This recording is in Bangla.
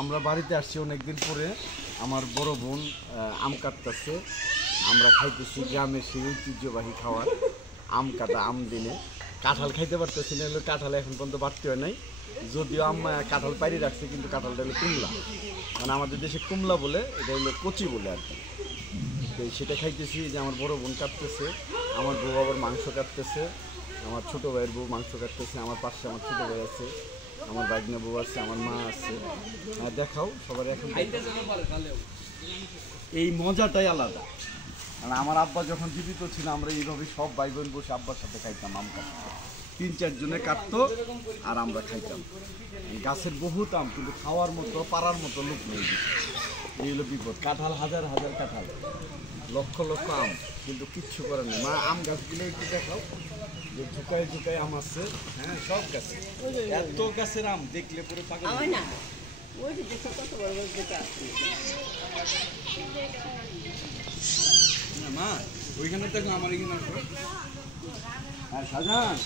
আমরা বাড়িতে আসছি অনেকদিন পরে। আমার বড় বোন আম কাটতেছে, আমরা খাইতেছি গ্রামের সেই ঐতিহ্যবাহী খাবার আম কাটা। আম দিনে কাঁঠাল খাইতে পারতেছি না, হলো কাঁঠাল এখন পর্যন্ত বাড়তে হয় নাই। যদিও আম কাঁঠাল পাইরে রাখছে, কিন্তু কাঁঠালটা হলো কুমলা, মানে আমাদের দেশে কুমলা বলে, এটা হলো কচি বলে আর কি। তো সেটা খাইতেছি, যে আমার বড় বোন কাটতেছে, আমার বউ আবার মাংস কাটতেছে, আমার ছোটো ভাইয়ের বউ মাংস কাটতেছে, আমার পাশে আমার ছোটো ভাই আছে, আমার বাগনা বউ আছে, আমার মা আছে। দেখাও সবার এখন এই মজাটাই আলাদা। মানে আমার আব্বা যখন জীবিত ছিল, আমরা এইভাবে সব ভাই বোন বসে আব্বার সাথে খাইতাম আম কাটতো, 3-4 জনে কাটতো আর আমরা খাইতাম। গাছের বহুত আম, কিন্তু খাওয়ার মতো পারার মতো লোক নেই। এই হলো বিপদ। কাঁঠাল হাজার হাজার কাঁঠাল, লক্ষ লক্ষ আম, কিন্তু কিচ্ছু করে না। মা আম গাছগুলো একটু দেখাও, যে ঝুঁকায় ঝুঁকায় আম আছে। হ্যাঁ, সব গাছে এত গাছের আম দেখলে পরে পাগল হয় না। মা ওইখানে দেখো, আমার এখানে আর শাহজাহান